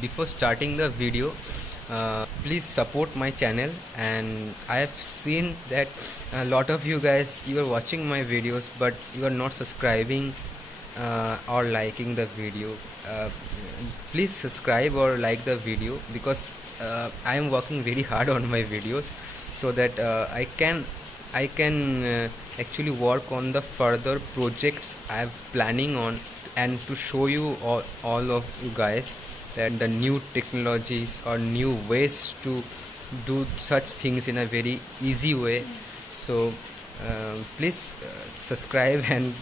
before starting the video, please support my channel. And I have seen that a lot of you guys, you are watching my videos but you are not subscribing or liking the video. Please subscribe or like the video, because I am working very hard on my videos, so that I can actually work on the further projects I am planning on, and to show you all of you guys that the new technologies or new ways to do such things in a very easy way. So please subscribe, and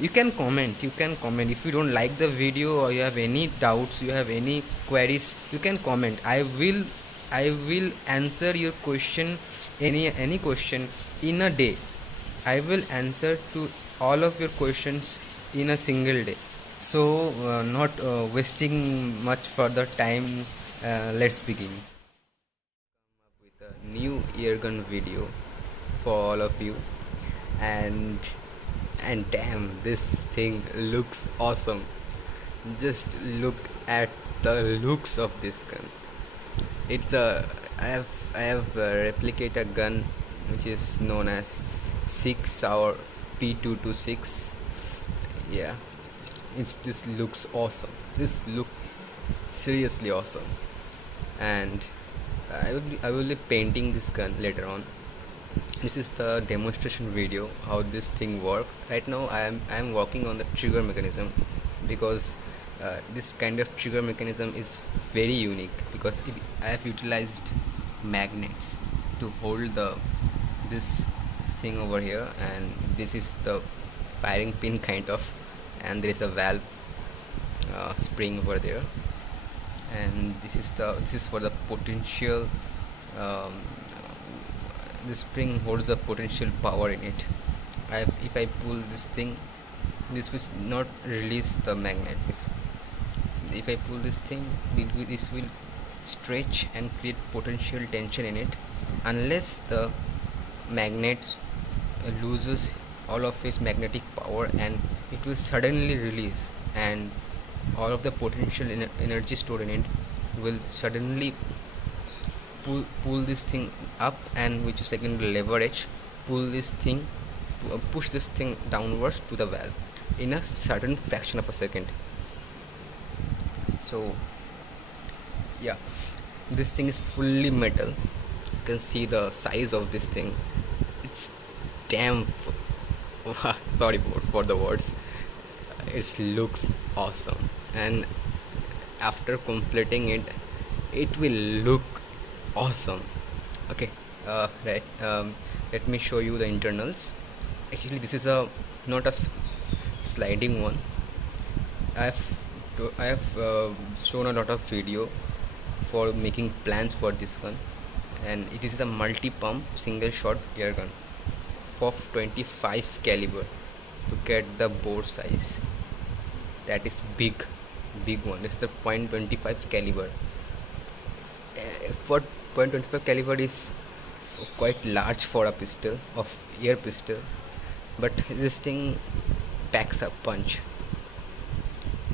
you can comment if you don't like the video, or you have any doubts, you have any queries, you can comment. I will answer your question, any question in a day. I will answer to all of your questions in a single day. So not wasting much further time, let's begin. Come up with a new airgun video for all of you, and damn, this thing looks awesome. Just look at the looks of this gun. It's I have replicated a gun which is known as SIG Sauer P226. Yeah, this looks awesome. This looks seriously awesome, and I will be painting this gun later on. This is the demonstration video how this thing works. Right now I am working on the trigger mechanism, because this kind of trigger mechanism is very unique, because I have utilized magnets to hold this thing over here, and this is the firing pin kind of, and there is a valve spring over there, and this is for the potential. The spring holds the potential power in it. If I pull this thing, this will not release the magnet. If I pull this thing, this will stretch and create potential tension in it, unless the magnet loses all of its magnetic power, and it will suddenly release, and all of the potential energy stored in it will suddenly pull this thing up, and which is again leverage, push this thing downwards to the valve in a certain fraction of a second. So yeah, this thing is fully metal. You can see the size of this thing. It's damn sorry for the words. It looks awesome, and after completing it, it will look awesome. Okay, right, let me show you the internals. Actually, this is not a sliding one. I have shown a lot of video for making plans for this gun, and it is a multi-pump single shot air gun of 25 caliber. To get the bore size, that is big one. This is the .25 caliber. For .25 caliber is quite large for a pistol, of air pistol, but this thing packs a punch.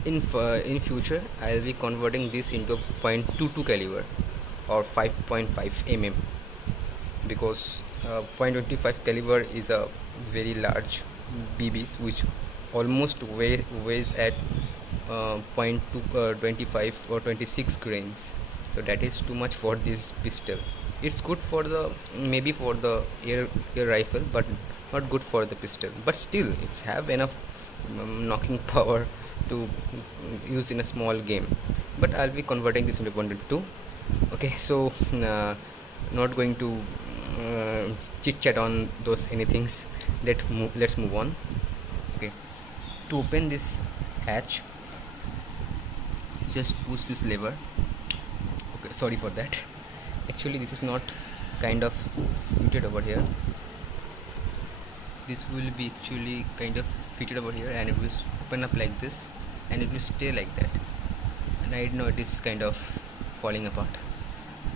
In future, I will be converting this into .22 caliber or 5.5 mm, because .25 caliber is a very large BBs, which almost weighs at 0.25 or 26 grains. So that is too much for this pistol. It's good for maybe for the air rifle, but not good for the pistol. But still, it's have enough knocking power to use in a small game. But I'll be converting this into .2. Okay, so not going to chit chat on those anythings. Let's move on. Okay, to open this hatch, just push this lever. Okay, sorry for that. Actually, this is not kind of fitted over here. This will be actually kind of fitted over here, and it will open up like this, and it will stay like that. Right now it is kind of falling apart,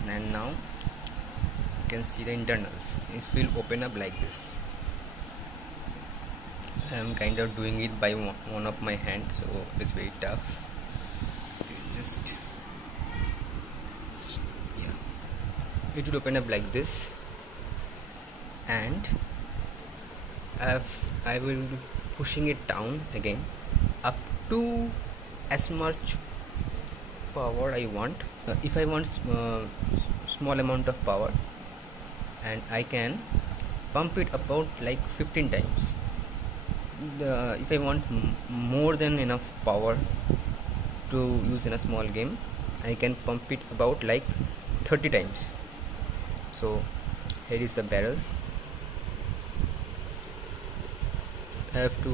and now you can see the internals. It will open up like this. I am kind of doing it by one of my hands, so it is very tough. Okay, just just, yeah, it will open up like this, and I will be pushing it down again up to as much power I want. If I want small amount of power, and I can pump it about like 15 times. If I want more than enough power to use in a small game, I can pump it about like 30 times. So here is the barrel. I have to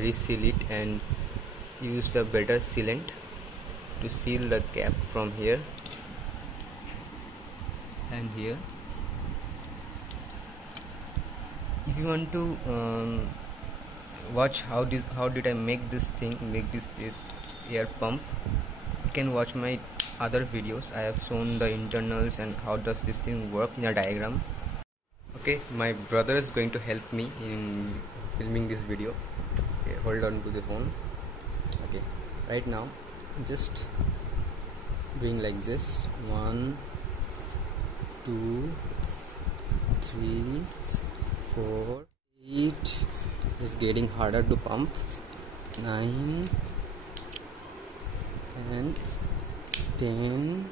reseal it and use the better sealant to seal the gap from here and here. If you want to watch how did I make this air pump, you can watch my other videos. I have shown the internals and how does this thing work in a diagram. Okay, my brother is going to help me in filming this video. Okay, hold on to the phone. Okay, right now just doing like this. 1 2 3 4 8 is getting harder to pump. 9 and 10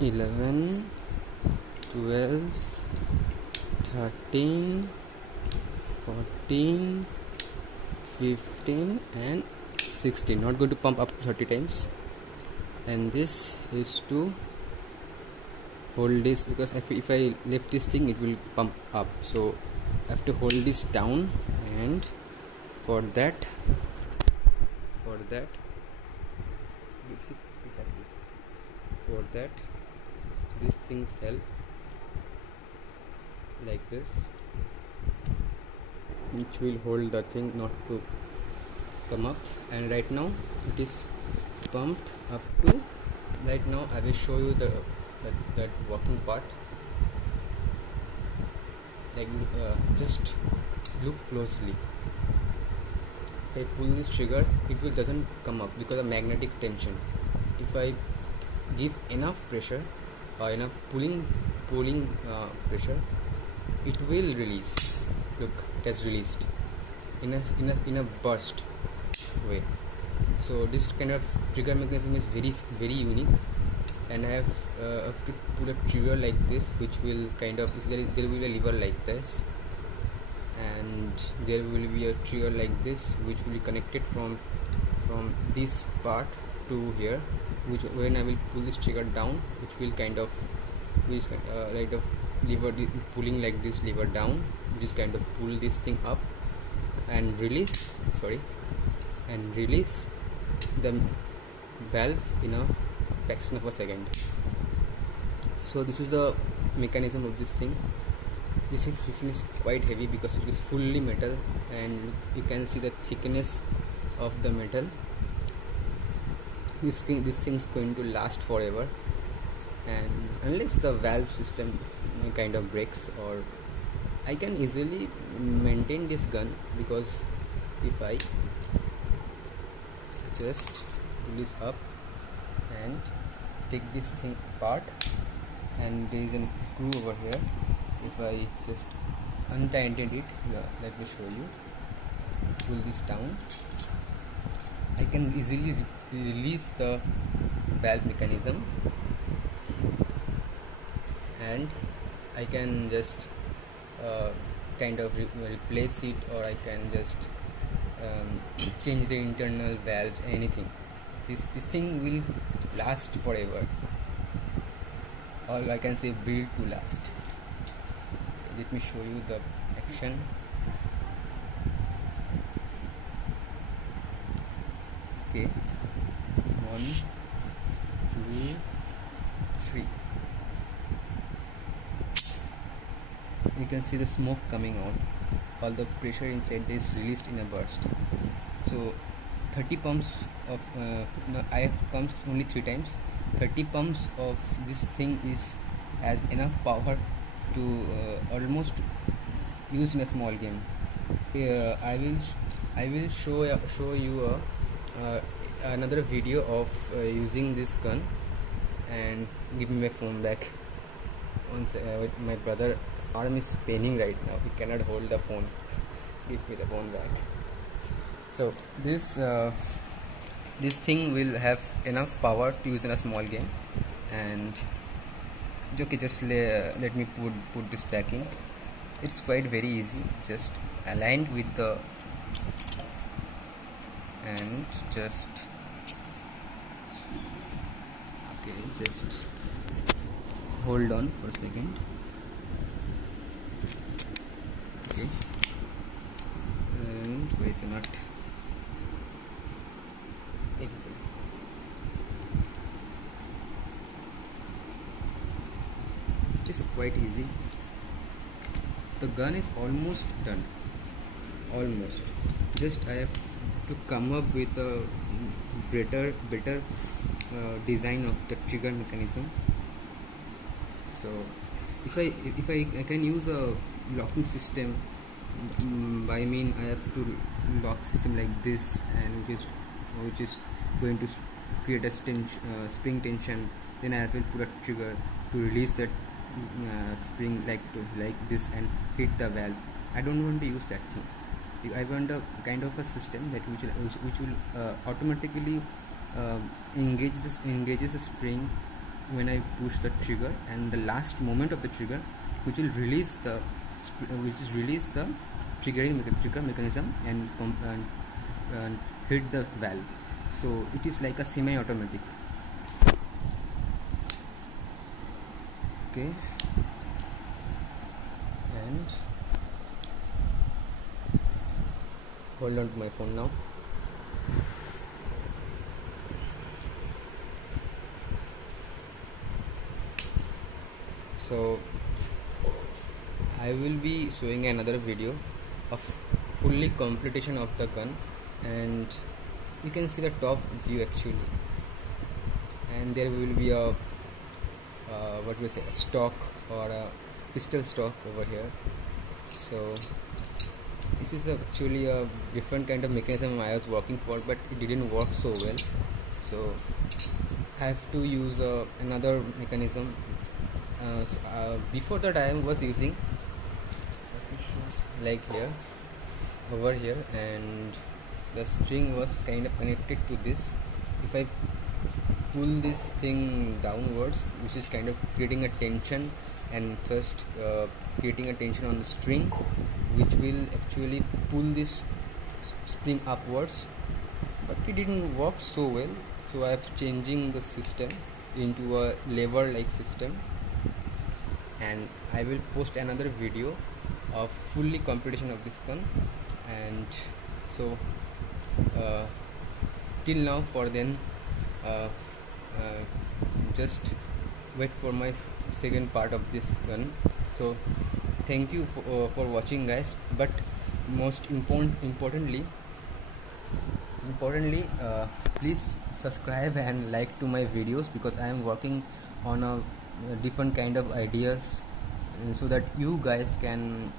11 12 13 14 15 and 16. Not going to pump up to 30 times, and this is to hold this, because if I lift this thing it will pump up, so I have to hold this down, and for that these things help like this, which will hold the thing not to come up. And right now it is pumped up to, right now I will show you that working part. Like just look closely. If I pull this trigger, it doesn't come up because of magnetic tension. If I give enough pressure or enough pulling pressure, it will release. Look, it has released in a burst way. So this kind of trigger mechanism is very unique, and I have to put a trigger like this, which will kind of, there will be a lever like this, and there will be a trigger like this, which will be connected from this part to here, which when I will pull this trigger down, which will kind of like a lever pulling like this lever down, which is kind of pull this thing up and release the valve in a fraction of a second. So this is the mechanism of this thing. This thing is quite heavy because it is fully metal, and you can see the thickness of the metal. This thing is going to last forever, and unless the valve system kind of breaks, or I can easily maintain this gun, because if I just pull this up and take this thing apart, and there is a screw over here. If I just untighten it, let me show you, pull this down, I can easily release the valve mechanism, and I can just kind of replace it, or I can just change the internal valves, anything. This thing will last forever, or I can say build to last. Let me show you the action. Okay, 1 2 3. You can see the smoke coming out. All the pressure inside is released in a burst. So 30 pumps of I have pumped only 3 times. 30 pumps of this thing has enough power to almost use in a small game. I will show you a another video of using this gun. And give me my phone back. Once my brother arm is paining right now, he cannot hold the phone. Give me the phone back. So this thing will have enough power to use in a small game. And okay, just let me put this back in. It's quite very easy, just aligned with the, and just okay, just hold on for a second. Okay, and where's the nut? It is quite easy. The gun is almost done. Almost. Just I have to come up with a better design of the trigger mechanism. So if I can use a locking system, by mean I have to lock system like this, and which is going to create a spring tension. Then I will put a trigger to release that spring like this and hit the valve. I don't want to use that thing. I want a kind of a system that which will automatically engages the spring when I push the trigger, and the last moment of the trigger, which will release the trigger mechanism and hit the valve. So it is like a semi-automatic. Okay, and hold on to my phone now. So I will be showing another video of fully completion of the gun, and you can see the top view actually, and there will be a what we say, a stock or a pistol stock over here. So this is actually a different kind of mechanism I was working for, but it didn't work so well, so I have to use another mechanism. Before that I was using like over here, and the string was kind of connected to this. If I pull this thing downwards, which is kind of creating a tension, and just creating a tension on the string, which will actually pull this spring upwards, but it didn't work so well. So I have changing the system into a lever like system, and I will post another video of fully completion of this gun. And so till now, for then just wait for my second part of this gun. So thank you for watching, guys. But most importantly, please subscribe and like to my videos, because I am working on a different kind of ideas, so that you guys can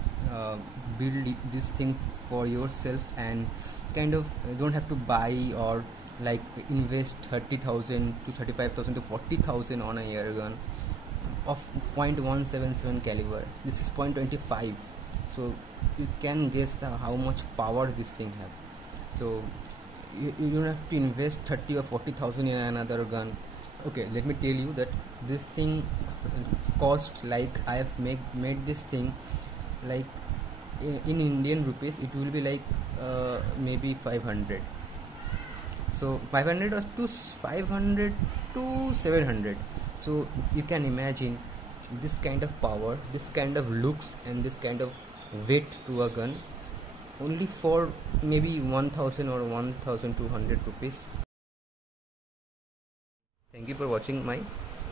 build this thing for yourself, and kind of don't have to buy or like invest 30,000 to 35,000 to 40,000 on a air gun of .177 caliber. This is .25, so you can guess how much power this thing have. So you don't have to invest 30 or 40,000 in another gun. Okay, let me tell you that this thing cost, like I have made this thing like in Indian rupees, it will be like maybe 500. So 500 to 700. So you can imagine this kind of power, this kind of looks, and this kind of weight to a gun, only for maybe 1000 or 1200 rupees. Thank you for watching my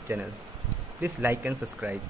channel. Please like and subscribe.